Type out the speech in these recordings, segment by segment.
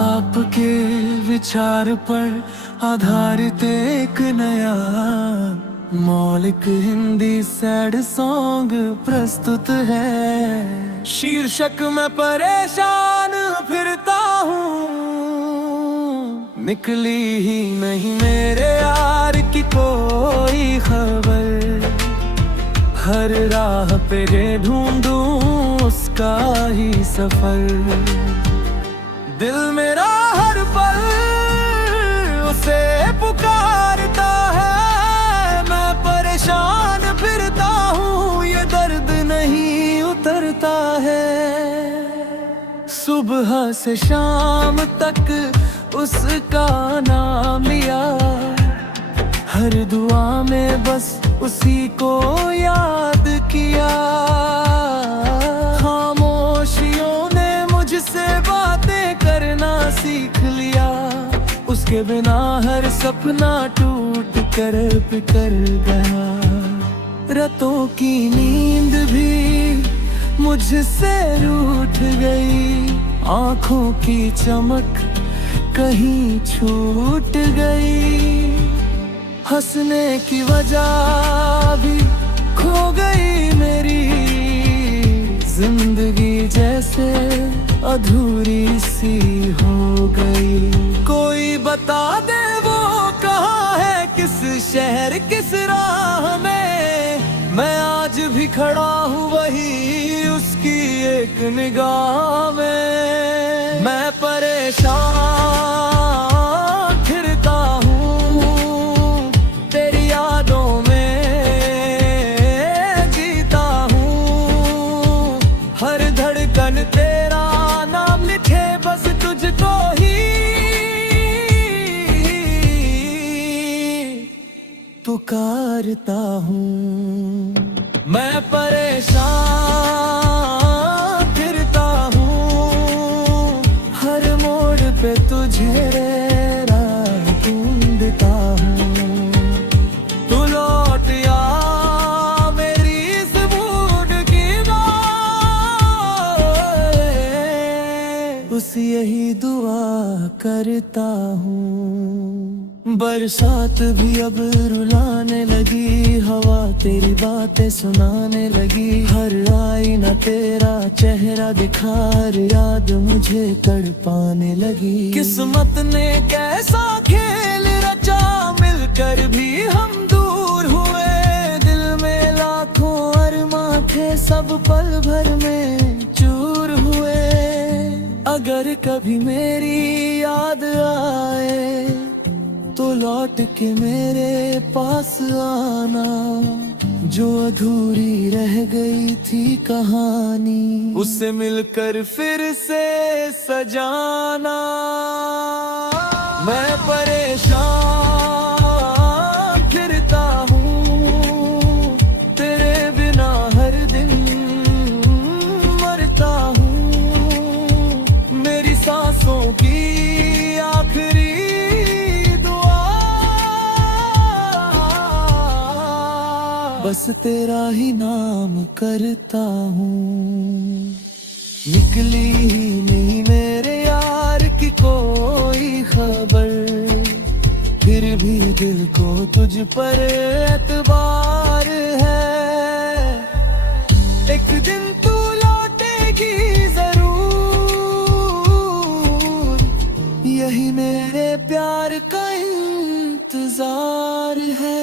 आपके विचार पर आधारित एक नया मौलिक हिंदी सैड सॉन्ग प्रस्तुत है। शीर्षक में परेशान फिरता हूँ, निकली ही नहीं मेरे यार की कोई खबर। हर राह पे ढूंढूं उसका ही सफर। दिल मेरा हर पल उसे पुकारता है। मैं परेशान फिरता हूँ, ये दर्द नहीं उतरता है। सुबह से शाम तक उसका नाम लिया, हर दुआ में बस उसी को याद किया। खामोशियों ने मुझसे बातें करना सीख लिया, उसके बिना हर सपना टूट कर बिखर गया। रातों की नींद भी मुझसे रूठ गई, आंखों की चमक कहीं छूट गई। हंसने की वजह भी खो गई मेरी, जिंदगी जैसे अधूरी सी हो गई। कोई बता दे वो कहाँ है, किस शहर किस राह में। मैं आज भी खड़ा हूँ वही उसकी एक निगाह में। मैं परेशान फिरता हूँ, तेरी यादों में जीता हूँ। हर धड़कन तेरा नाम लिखे बस तुझको ही पुकारता हूँ। मैं परेशान फिरता हूँ, हर मोड़ पे तुझे राह ढूंढता हूँ। तू लौट आ मेरी इस मूड की बात, उस यही दुआ करता हूँ। बरसात भी अब रुलाने लगी, हवा तेरी बातें सुनाने लगी। हर आईना तेरा चेहरा दिखा, याद मुझे तड़पाने लगी। किस्मत ने कैसा खेल रचा, मिलकर भी हम दूर हुए। दिल में लाखों अरमां थे, सब पल भर में चूर हुए। अगर कभी मेरी याद आए तो लौट के मेरे पास आना, जो अधूरी रह गई थी कहानी उससे मिलकर फिर से सजाना। मैं परेशान फिरता हूँ, तेरे बिना हर दिन मरता हूँ। मेरी सांसों की आखिरी बस तेरा ही नाम करता हूँ। निकली ही नहीं मेरे यार की कोई खबर, फिर भी दिल को तुझ पर एतबार है। एक दिन तू लौटेगी जरूर, यही मेरे प्यार का इंतजार है।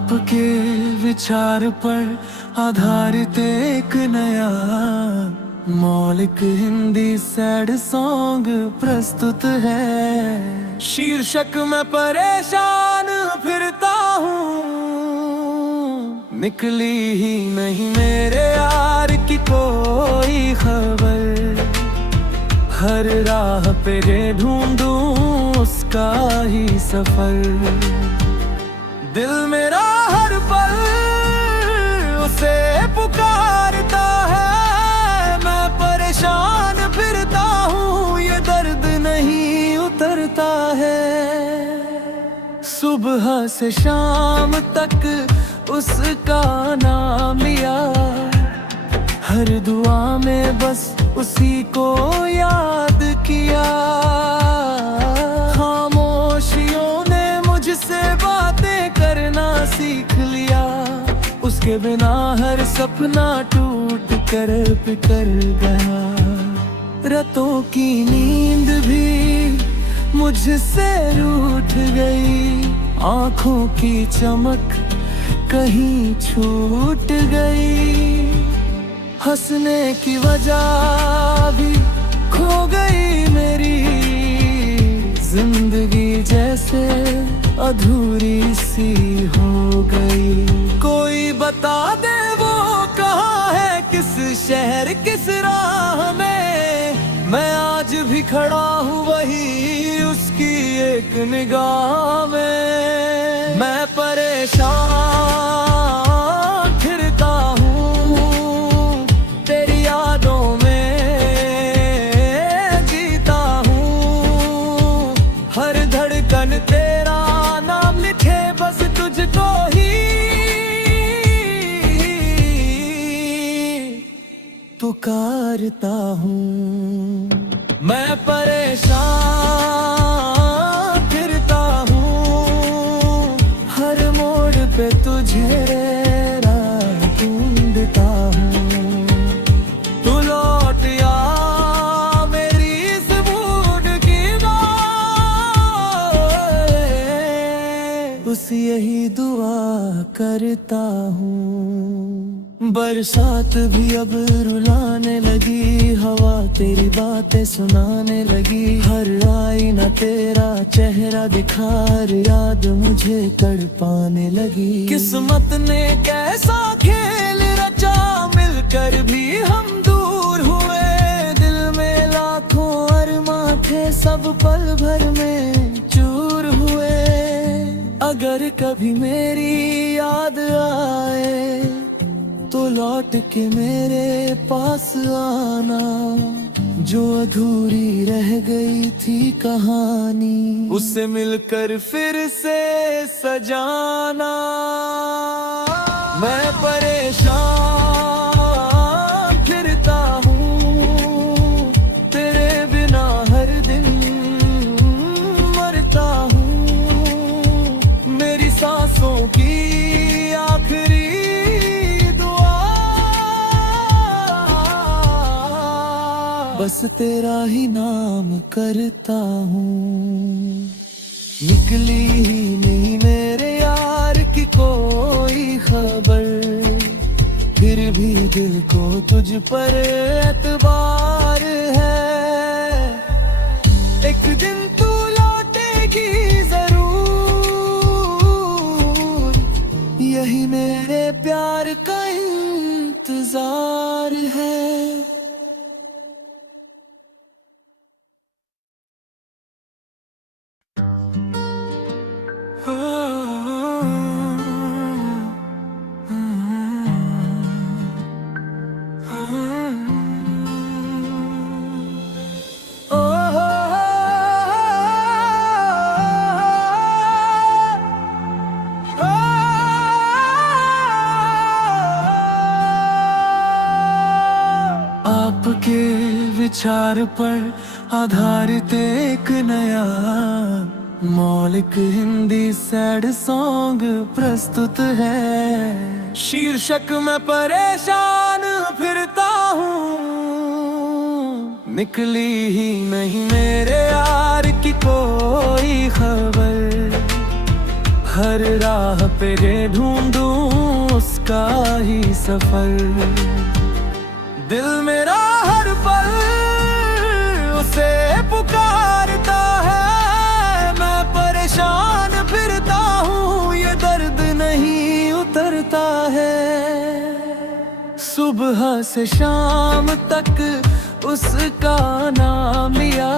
आपके विचार पर आधारित एक नया मौलिक हिंदी सैड सॉन्ग प्रस्तुत है। शीर्षक मैं परेशान फिरता हूँ, निकली ही नहीं मेरे यार की कोई खबर। हर राह पे ढूंढूं उसका ही सफर। दिल मेरा हर पल उसे पुकारता है। मैं परेशान फिरता हूँ, ये दर्द नहीं उतरता है। सुबह से शाम तक उसका नाम लिया, हर दुआ में बस उसी को याद किया। खामोशियों ने मुझसे बातें करना सीख लिया, उसके बिना हर सपना टूट कर बिखर गया। रातों की नींद भी मुझसे रूठ गई, आंखों की चमक कहीं छूट गई। हंसने की वजह भी खो गई मेरी, जिंदगी जैसे अधूरी सी हो गई। कोई बता दे वो कहाँ है, किस शहर किस राह में। मैं आज भी खड़ा हूँ वही उसकी एक निगाह में। मैं परेशान फिरता हूँ, तेरी यादों में जीता हूँ। हर धड़कन तेरा नाम लिखे बस तुझको ही पुकारता हूँ। मैं परेशान फिरता हूँ, हर मोड़ पे तुझे ढूंढता हूँ। तू लौट आ मेरी इस मूड की बात, बस यही दुआ करता हूँ। बरसात भी अब रुलाने लगी, हवा तेरी बातें सुनाने लगी। हर आईना तेरा चेहरा दिखा, याद मुझे तड़पाने लगी। किस्मत ने कैसा खेल रचा, मिलकर भी हम दूर हुए। दिल में लाखों अरमां थे, सब पल भर में चूर हुए। अगर कभी मेरी याद आए तो लौट के मेरे पास आना, जो अधूरी रह गई थी कहानी उससे मिलकर फिर से सजाना। मैं परेशान फिरता हूँ, तेरे बिना हर दिन मरता हूँ। मेरी सांसों की आखिरी बस तेरा ही नाम करता हूँ। निकली ही नहीं मेरे यार की कोई खबर, फिर भी दिल को तुझ पर एतबार है। एक दिन तू लौटेगी जरूर, यही मेरे प्यार का इंतजार है। आपके विचार पर आधारित एक नया मौलिक हिंदी सैड सॉन्ग प्रस्तुत है। शीर्षक मैं परेशान फिरता हूँ, निकली ही नहीं मेरे यार की कोई खबर। हर राह पे ढूंढूं उसका ही सफर। दिल मेरा हर पल उसे पुकारता है, मैं परेशान फिरता हूँ ये दर्द नहीं उतरता है। सुबह से शाम तक उसका नाम लिया,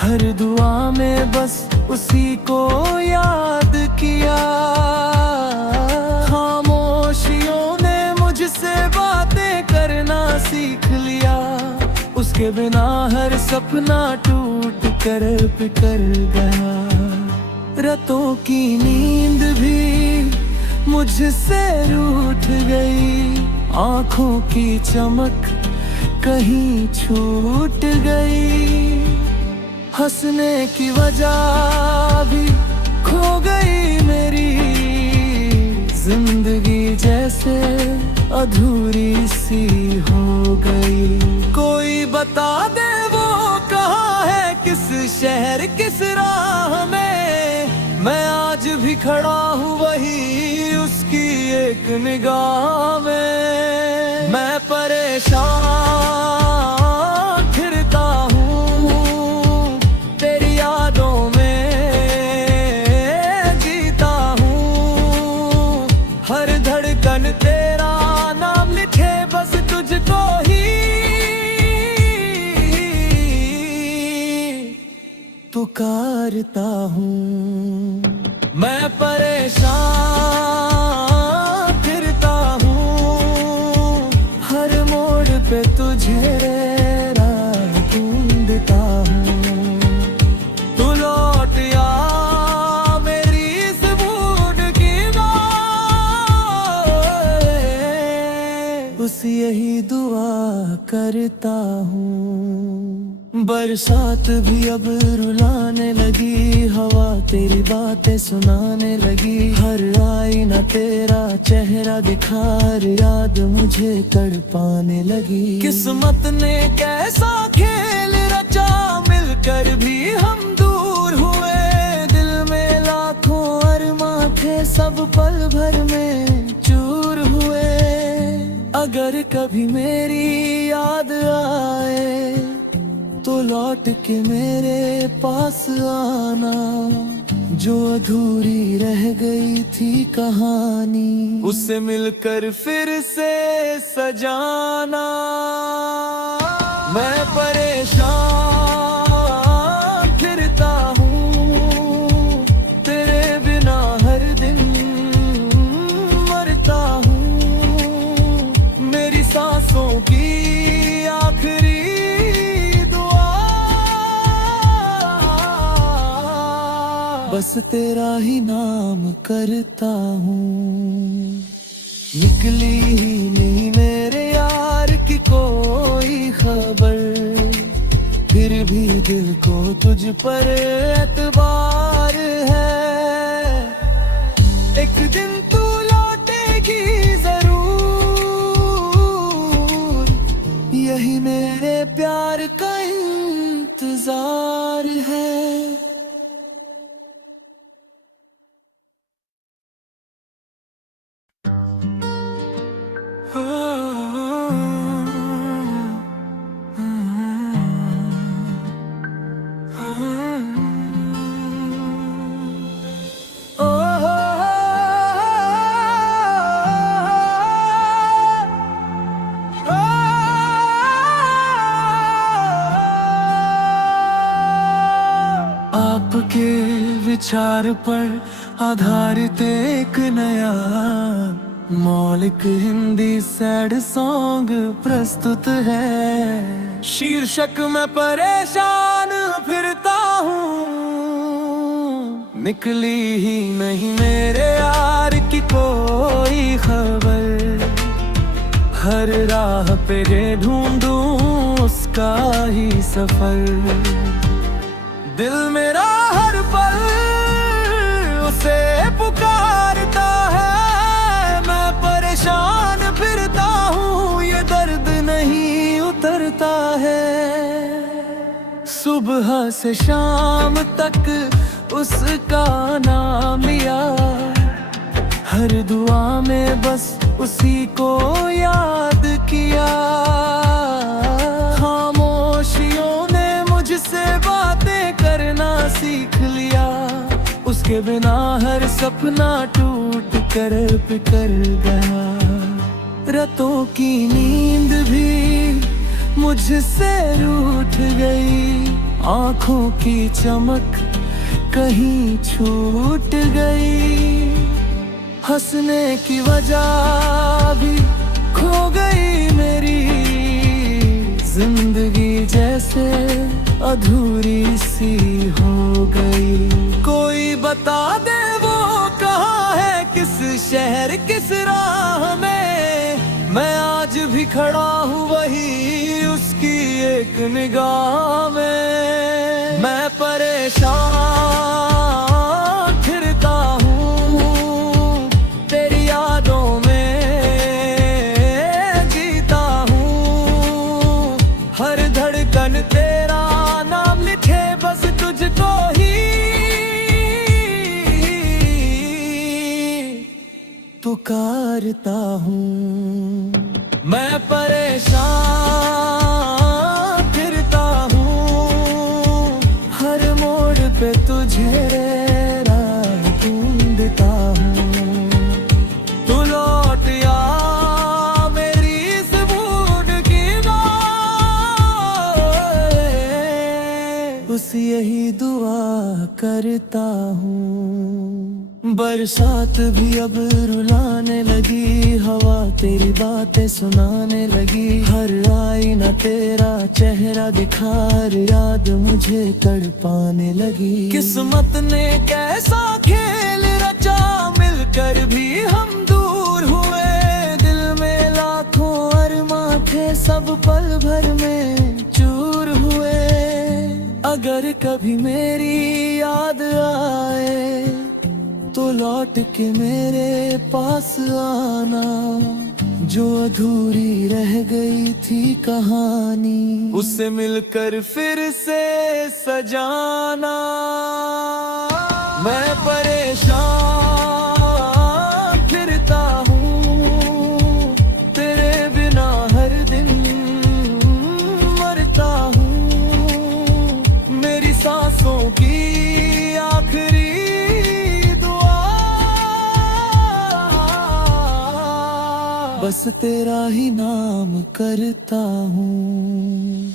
हर दुआ में बस उसी को याद किया। खामोशियों ने मुझसे बातें करना सीख लिया, उसके बिना हर सपना टूट कर बिखर गया। रातों की नींद भी मुझसे रूठ गई, आंखों की चमक कहीं छूट गई। हंसने की वजह भी खो गई मेरी, जिंदगी जैसे अधूरी सी हो गई। कोई बता दे वो कहाँ है, किस शहर किस राह में। मैं आज भी खड़ा हूँ वही उसकी एक निगाह में। मैं परेशान फिरता हूँ तेरी यादों में जीता हूँ, हर धड़कन तेरा नाम लिखे बस तुझको ही पुकारता हूँ। मैं परेशान फिरता हूँ, हर मोड़ पे तुझे राह ढूंढता हूँ। तू लौट आ मेरी इस भूल की बात, उस यही दुआ करता हूँ। बरसात भी अब रुलाने लगी, हवा तेरी बातें सुनाने लगी। हर आईना तेरा चेहरा दिखा, याद मुझे तड़पाने लगी। किस्मत ने कैसा खेल रचा, मिलकर भी हम दूर हुए। दिल में लाखों अरमां थे, सब पल भर में चूर हुए। अगर कभी मेरी याद आए तो लौट के मेरे पास आना, जो अधूरी रह गई थी कहानी उससे मिलकर फिर से सजाना। मैं परेशान फिरता हूँ तेरे बिना, हर दिन मरता हूँ। मेरी सांसों की आखिरी बस तेरा ही नाम करता हूँ। निकली ही नहीं मेरे यार की कोई खबर, फिर भी दिल को तुझ पर एतबार है। एक दिन तू लौटेगी जरूर, यही मेरे प्यार का इंतजार है। आपके विचार पर आधारित एक नया मौलिक हिंदी सैड सॉन्ग प्रस्तुत है। शीर्षक मैं परेशान फिरता हूँ, निकली ही नहीं मेरे यार की कोई खबर। हर राह पे ढूंढूं उसका ही सफर। दिल मेरा हर पल उसे पुकारता है, मैं परेशान फिरता हूँ ये दर्द नहीं उतरता है। सुबह से शाम तक उसका नाम लिया। हर दुआ में बस उसी को याद किया। खामोशियों ने मुझसे बातें करना सीख लिया। उसके बिना हर सपना टूट कर बिखर गया। रातों की नींद भी मुझसे रूठ गई। आँखों की चमक कहीं छूट गई। हंसने की वजह भी खो गई मेरी। जिंदगी जैसे अधूरी सी हो गई। कोई बता दे वो कहाँ है, किस शहर किस राह में। मैं आज भी खड़ा हूँ वही उसकी एक निगाह में। मैं परेशान फिरता हूँ तेरी यादों में जीता हूँ। हर धड़कन तेरा नाम लिखे बस तुझको ही पुकारता हूँ। मैं परेशान फिरता हूँ हर मोड़ पे तुझे राह ढूंढता हूँ। तू लौट आ मेरी इस भूल की बात, उस यही दुआ करता हूँ। बरसात भी अब रुलाने लगी। हवा तेरी बातें सुनाने लगी। हर आईना तेरा चेहरा दिखा याद मुझे तड़पाने लगी। किस्मत ने कैसा खेल रचा, मिलकर भी हम दूर हुए। दिल में लाखों अरमां थे, सब पल भर में चूर हुए। अगर कभी मेरी याद आए तो लौट के मेरे पास आना। जो अधूरी रह गई थी कहानी, उससे मिलकर फिर से सजाना। मैं परेशान फिरता हूँ तेरे बिना हर दिन मरता हूँ। मेरी सांसों की आखिरी बस तेरा ही नाम करता हूँ।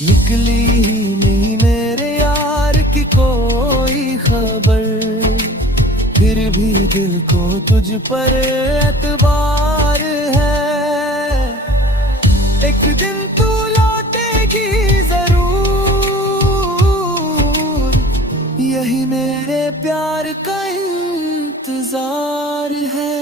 निकली ही नहीं मेरे यार की कोई खबर, फिर भी दिल को तुझ पर एतबार है। एक दिन तू लौटेगी जरूर, यही मेरे प्यार का इंतजार है।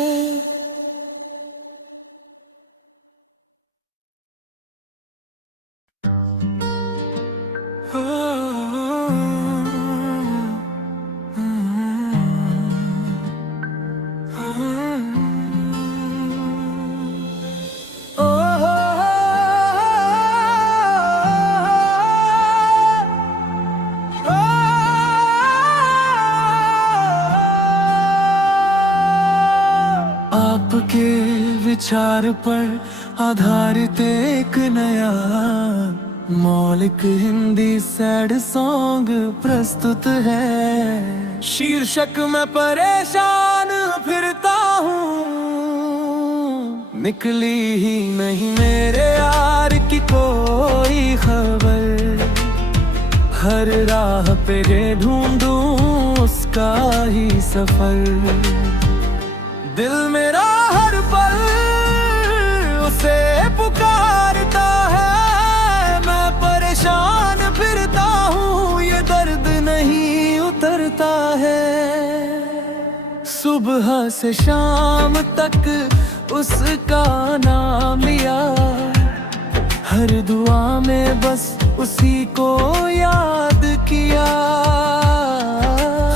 आपके विचार पर आधारित एक नया मौलिक हिंदी सैड सॉन्ग प्रस्तुत है। शीर्षक मैं परेशान फिरता हूँ, निकली ही नहीं मेरे यार की कोई खबर। हर राह पे ढूंढूं उसका ही सफर। दिल मेरा हर पल उसे पुकारता है। मैं परेशान फिरता हूँ, ये दर्द नहीं उतरता है। सुबह से शाम तक उसका नाम लिया। हर दुआ में बस उसी को याद किया।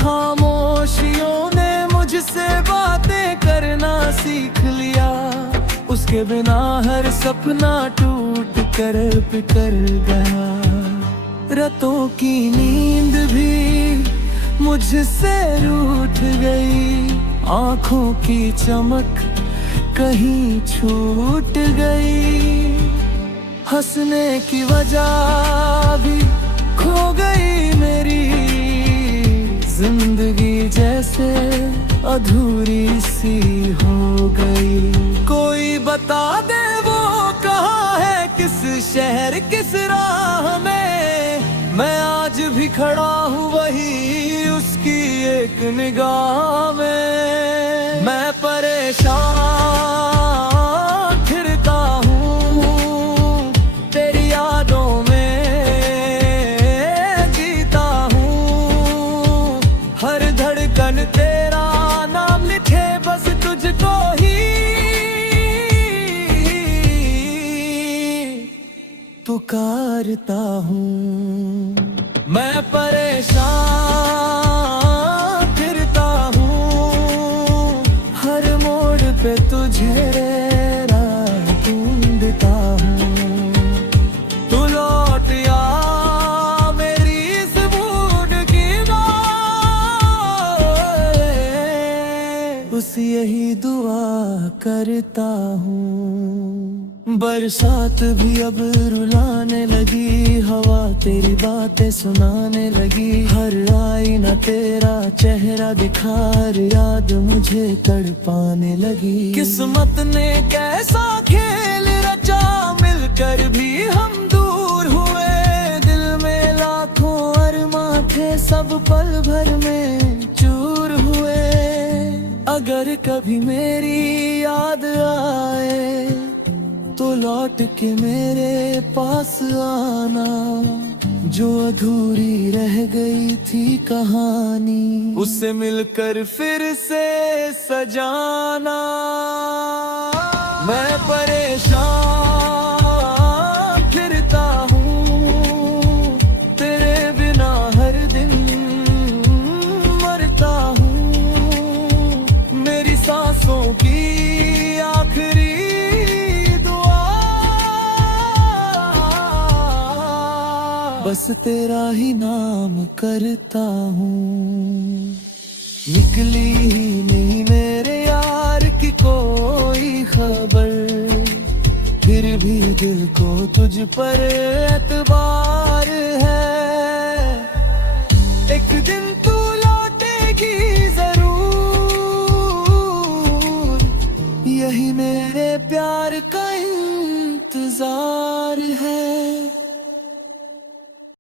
खामोशियों ने मुझसे बातें करना सीख लिया। उसके बिना हर सपना टूट कर बिखर गया। रातों की नींद भी मुझसे रूठ गई, आंखों की चमक कहीं छूट गई, हंसने की वजह भी खो गई मेरी, जिंदगी जैसे अधूरी सी हो गई। कोई बता दे वो कहाँ है, किस शहर किस राह में, मैं आज भी खड़ा हूँ वही उसकी एक निगाह में। मैं परेशान फिरता हूँ तेरी यादों में जीता हूँ, हर धड़कन तेरा नाम लिखे बस तुझको ही पुकारता हूँ। मैं परेशान फिरता हूँ, हर मोड़ पे तुझे राह ढूंढता हूँ, तू लौट आ मेरी इस बूढ़ की बात, बस यही दुआ करता हूँ। बरसात भी अब रुलाने लगी, हवा तेरी बातें सुनाने लगी, हर आईना तेरा चेहरा दिखार याद मुझे तड़पाने लगी। किस्मत ने कैसा खेल रचा, मिलकर भी हम दूर हुए, दिल में लाखों अरमां थे सब पल भर में चूर हुए। अगर कभी मेरी याद आए तो लौट के मेरे पास आना, जो अधूरी रह गई थी कहानी उससे मिलकर फिर से सजाना। मैं परेशान फिरता हूँ तेरे बिना, हर दिन मरता हूँ, मेरी सांसों की आखिरी बस तेरा ही नाम करता हूँ। निकली ही नहीं मेरे यार की कोई खबर, फिर भी दिल को तुझ पर